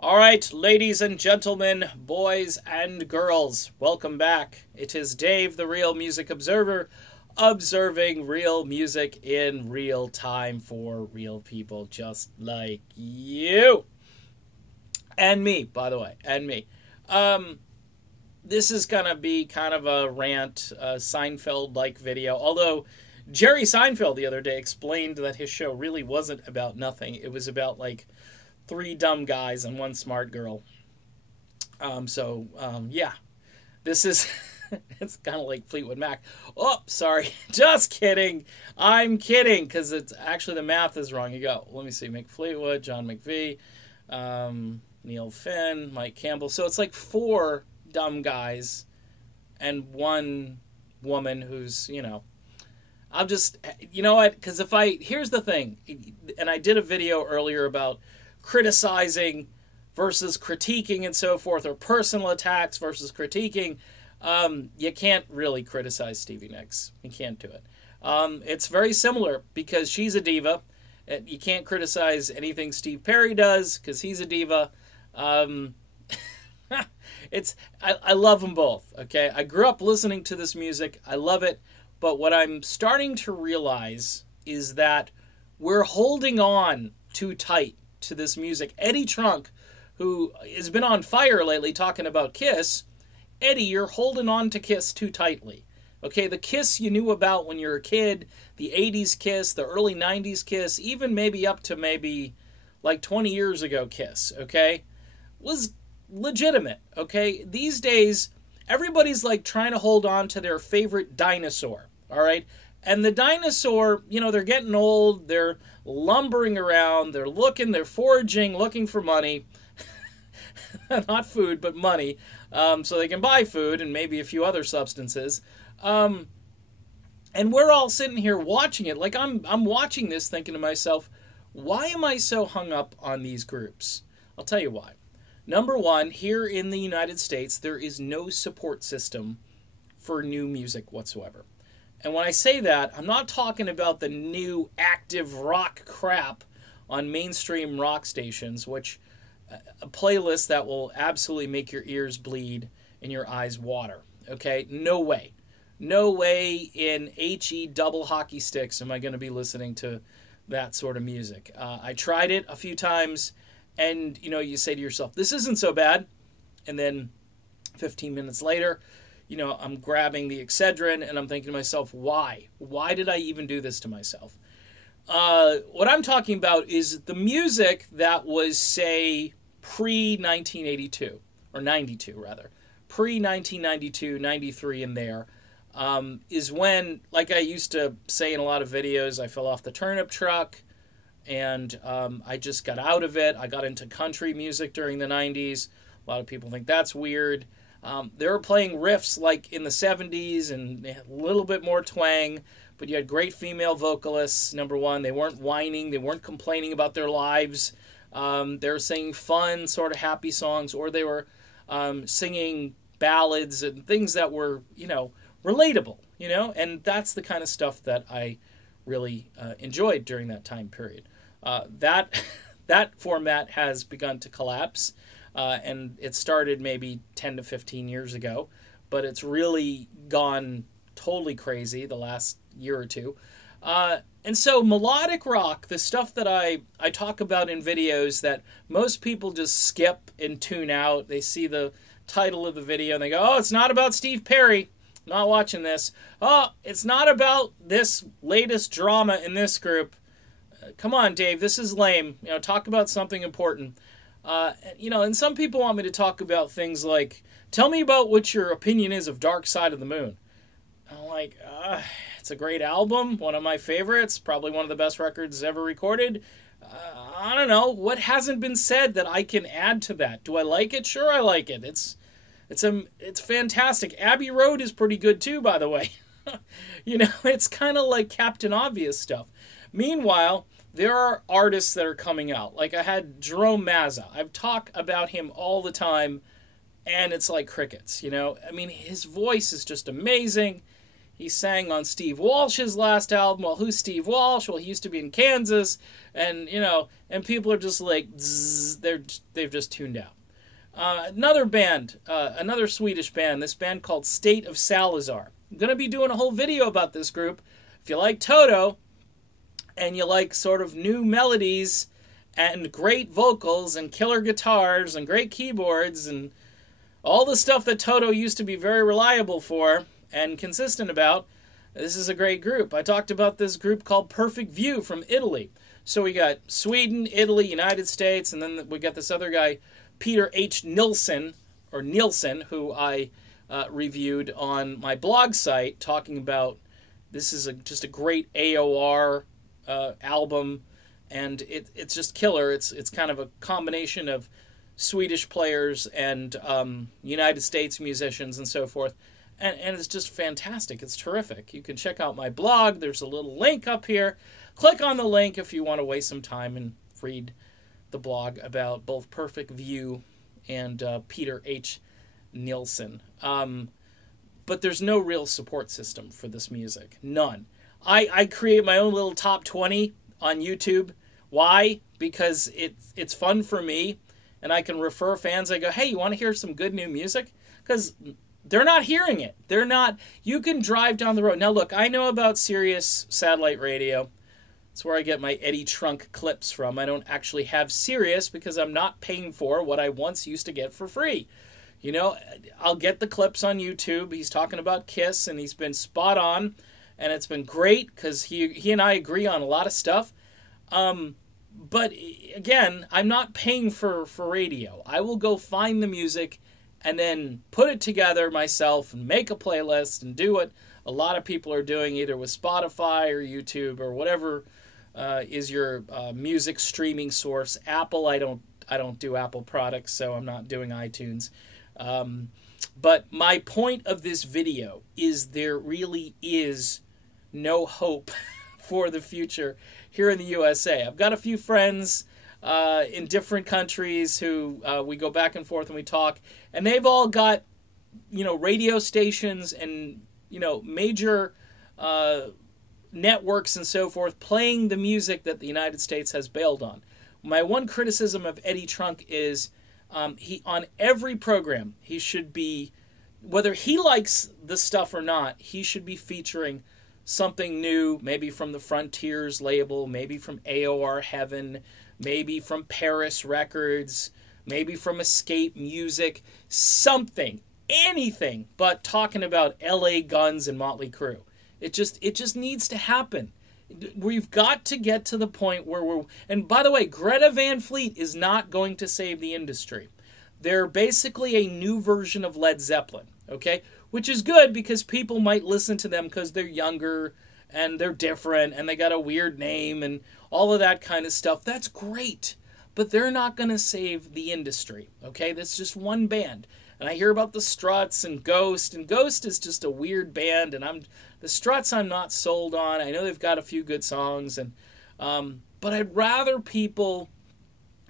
All right, ladies and gentlemen, boys and girls, welcome back. It is Dave, the Real Music Observer, observing real music in real time for real people just like you. And me, by the way, and me. This is going to be kind of a rant, Seinfeld-like video, although Jerry Seinfeld the other day explained that his show really wasn't about nothing. It was about, like, three dumb guys and one smart girl. Yeah. This is... it's kind of like Fleetwood Mac. Oh, sorry. Just kidding. I'm kidding, because it's actually the math is wrong. You go, let me see, Mick Fleetwood, John McVie, Neil Finn, Mike Campbell. So it's like four dumb guys and one woman who's, I'll just, you know what? Because here's the thing, and I did a video earlier about criticizing versus critiquing and so forth, or personal attacks versus critiquing. You can't really criticize Stevie Nicks. You can't do it. It's very similar because she's a diva. You can't criticize anything Steve Perry does because he's a diva. I love them both, okay? I grew up listening to this music. I love it. But what I'm starting to realize is that we're holding on too tight to this music. Eddie Trunk, who has been on fire lately talking about Kiss, Eddie, you're holding on to Kiss too tightly. Okay, the Kiss you knew about when you were a kid, the 80s Kiss, the early 90s Kiss, even maybe up to maybe like 20 years ago Kiss, okay, was legitimate, okay? These days, everybody's like trying to hold on to their favorite dinosaur, all right? And the dinosaur, they're getting old, they're lumbering around, they're foraging, looking for money. Not food, but money. So they can buy food and maybe a few other substances. And we're all sitting here watching it. Like, I'm watching this thinking to myself, why am I so hung up on these groups? I'll tell you why. Number one, here in the United States, there is no support system for new music whatsoever. And when I say that, I'm not talking about the new active rock crap on mainstream rock stations, which a playlist that will absolutely make your ears bleed and your eyes water. Okay? No way. No way in HE double hockey sticks am I going to be listening to that sort of music. I tried it a few times, and, you say to yourself, this isn't so bad. And then 15 minutes later, I'm grabbing the Excedrin, and I'm thinking to myself, why? Why did I even do this to myself? What I'm talking about is the music that was, say, pre-1982, or 92, rather. Pre-1992, 93 in there, is when, like I used to say in a lot of videos, I fell off the turnip truck, and I just got out of it. I got into country music during the 90s. A lot of people think that's weird. They were playing riffs like in the 70s and they had a little bit more twang, but you had great female vocalists, number one. They weren't whining. They weren't complaining about their lives. They were singing fun, sort of happy songs, or they were singing ballads and things that were, relatable, and that's the kind of stuff that I really enjoyed during that time period. That format has begun to collapse. And it started maybe 10 to 15 years ago, but it's really gone totally crazy the last year or two. And so melodic rock, the stuff that I talk about in videos that most people just skip and tune out. They see the title of the video and they go, oh, it's not about Steve Perry. I'm not watching this. Oh, it's not about this latest drama in this group. Come on, Dave, this is lame. Talk about something important. And some people want me to talk about things like, tell me about what your opinion is of Dark Side of the Moon. I'm like, it's a great album, one of my favorites, probably one of the best records ever recorded. I don't know, what hasn't been said that I can add to that? Do I like it? Sure, I like it. It's fantastic. Abbey Road is pretty good too, by the way. It's kind of like Captain Obvious stuff. Meanwhile, there are artists that are coming out. Like I had Jerome Mazza. I've talked about him all the time, and it's like crickets, I mean, his voice is just amazing. He sang on Steve Walsh's last album. Well, who's Steve Walsh? Well, he used to be in Kansas, and and people are just like, zzz, they've just tuned out. Another band, another Swedish band, this band called State of Salazar. I'm going to be doing a whole video about this group. If you like Toto, and you like sort of new melodies, and great vocals, and killer guitars, and great keyboards, and all the stuff that Toto used to be very reliable for, and consistent about, this is a great group. I talked about this group called Perfect View from Italy. So we got Sweden, Italy, United States, and then we got this other guy, Peter H. Nilsson, who I reviewed on my blog site, talking about this is just a great AOR album, and it's just killer. It's kind of a combination of Swedish players and United States musicians and so forth. And it's just fantastic. It's terrific. You can check out my blog. There's a little link up here. Click on the link if you want to waste some time and read the blog about both Perfect View and Peter H. Nilsson. But there's no real support system for this music. None. I create my own little top 20 on YouTube. Why? Because it's fun for me, and I can refer fans. I go, hey, you want to hear some good new music? Because they're not hearing it. They're not. You can drive down the road. Now, look, I know about Sirius satellite radio. It's where I get my Eddie Trunk clips from. I don't actually have Sirius because I'm not paying for what I once used to get for free. I'll get the clips on YouTube. He's talking about Kiss, and he's been spot on, and it's been great because he and I agree on a lot of stuff. But, again, I'm not paying for radio. I will go find the music and then put it together myself and make a playlist and do what a lot of people are doing, either with Spotify or YouTube or whatever is your music streaming source. Apple, I don't do Apple products, so I'm not doing iTunes. But my point of this video is there really is no hope for the future here in the USA. I've got a few friends in different countries who we go back and forth and we talk, and they've all got radio stations and major networks and so forth playing the music that the United States has bailed on. My one criticism of Eddie Trunk is he on every program he should be, whether he likes the stuff or not, he should be featuring something new, maybe from the Frontiers label, maybe from AOR Heaven, maybe from Paris Records, maybe from Escape Music, something, anything but talking about LA Guns and Motley Crue. It just needs to happen. We've got to get to the point where we're... And by the way, Greta Van Fleet is not going to save the industry. They're basically a new version of Led Zeppelin, okay? Which is good because people might listen to them because they're younger and they're different and they got a weird name and all of that kind of stuff. That's great. But they're not going to save the industry, okay? That's just one band. And I hear about the Struts and Ghost is just a weird band, and the Struts I'm not sold on. I know they've got a few good songs, and but I'd rather people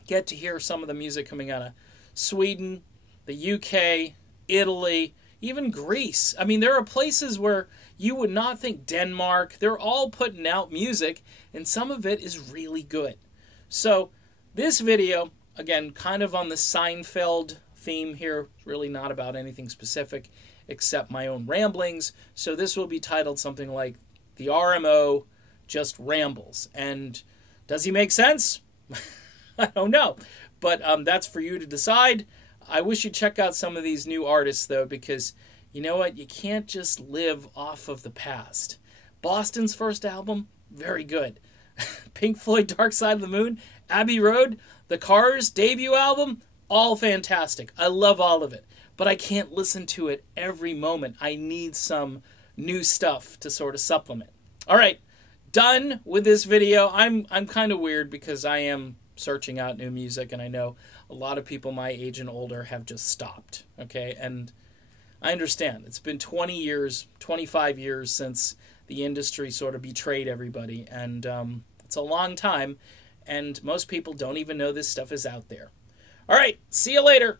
get to hear some of the music coming out of Sweden, the UK, Italy, even Greece. I mean, there are places where you would not think, Denmark. They're all putting out music, and some of it is really good. So this video, again, kind of on the Seinfeld theme here, really not about anything specific except my own ramblings. So this will be titled something like The RMO Just Rambles. And does he make sense? I don't know. But that's for you to decide. I wish you'd check out some of these new artists, though, because you know what? You can't just live off of the past. Boston's first album, very good. Pink Floyd, Dark Side of the Moon, Abbey Road, The Cars debut album, all fantastic. I love all of it. But I can't listen to it every moment. I need some new stuff to sort of supplement. All right, done with this video. I'm kind of weird because I am searching out new music, and I know a lot of people my age and older have just stopped, okay? And I understand. It's been 20 years, 25 years since the industry sort of betrayed everybody, and it's a long time, and most people don't even know this stuff is out there. All right, see you later.